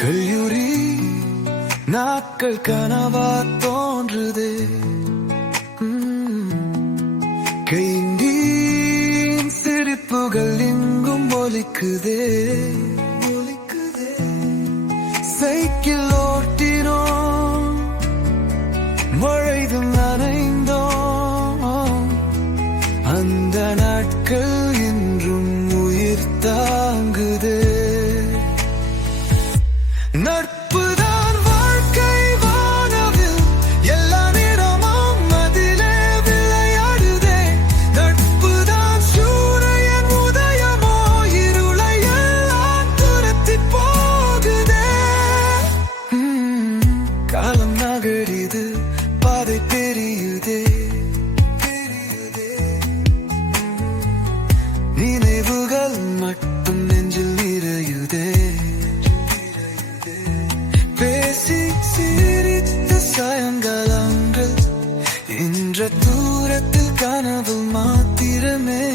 கல்லூரி நாட்கள் கனவா தோன்றுதே, கைந்தீன் சிரிப்புகள் எங்கும் ஒலிக்குதே. சைக்கிள் ஓட்டினோம், மழைதும் நனைந்தோம், அந்த நாட்கள் இன்றும் உயிர் தாங்குதே. நட்புதான் வாழ்க்கை வானவில், எல்லா நேரமும் அதிலே விளையாடுதே. நட்புதான் சூரியன் உதயமோ, இருளை எல்லாம் துரத்தி போகுதே. காலம் நகருது, பாதை தெரியுதே, நினைவுகள் மட்டும் நெஞ்சில் நிறையுதே. பேசி சிரித்த சாயங்காலங்கள் இன்ற தூரத்தில் கனவு மாத்திரமே.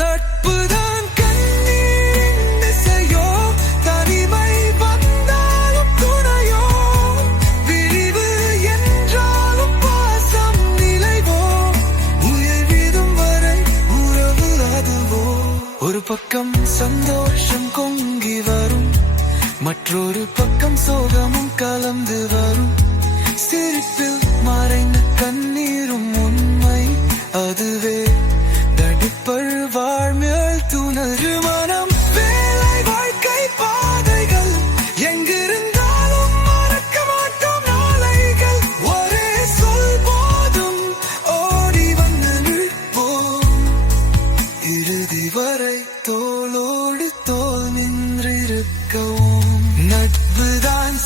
நட்புதான் கண்ணீரின் திசையோ, தனிமை வந்தாலும் துணையோ, பிரிவு என்றாலும் பாசம் நிலைவோ, உயிர் விடும் வரை உறவு அதுவோ. ஒரு பக்கம் சந்தோஷம் பொங்கி வரும், மற்றொரு பக்கம் சோகமும் கலந்து வரும். சிரிப்பில் மறைந்த கண்ணீரும் உண்மை அதுவே. நடிப்பள் வாழ்மேல் துணரு மனம், வேலை வாழ்க்கை பாதைகள் எங்கிருந்தாலும் மறக்க மாட்டோம் நாளைகள். ஒரே சொல் போதும், ஓடி வந்து நிற்போம், இறுதி வரை தோளோடு தோள் நின்றிருக்கவும். நட்புதான்